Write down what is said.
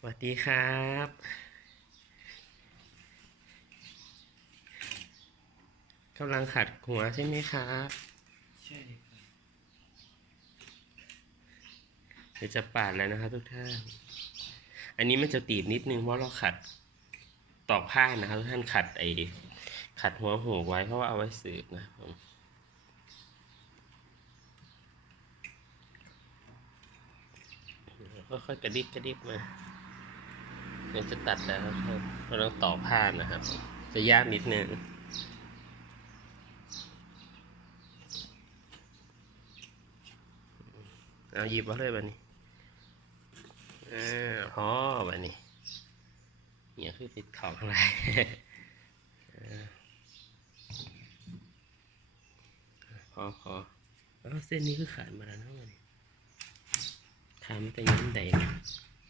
สวัสดีครับ กำลังขัดหัวใช่ไหมครับ ใช่ครับเดี๋ยวจะปาดแล้วนะครับทุกท่าน อันนี้มันจะตีบนิดนึงเพราะเราขัดตอกผ้านะครับทุกท่านขัดไอขัดหัวหูไว้เพราะว่าเอาไว้สืบนะครับผมค่อยๆกระดิบกระดิบมา เดี๋ยวจะตัดแล้วครับเราะเราต่อผ้านะครับ จะยากนิดนึงเอาหยิบมาเลยบันนี้อ่าพอบันนี้เนี่ยคือปิดของอะไรพอพอแล้วเส้นนี้คือขาดมาแล้วนะมันขาดมาแต่ยันใดเนี่ย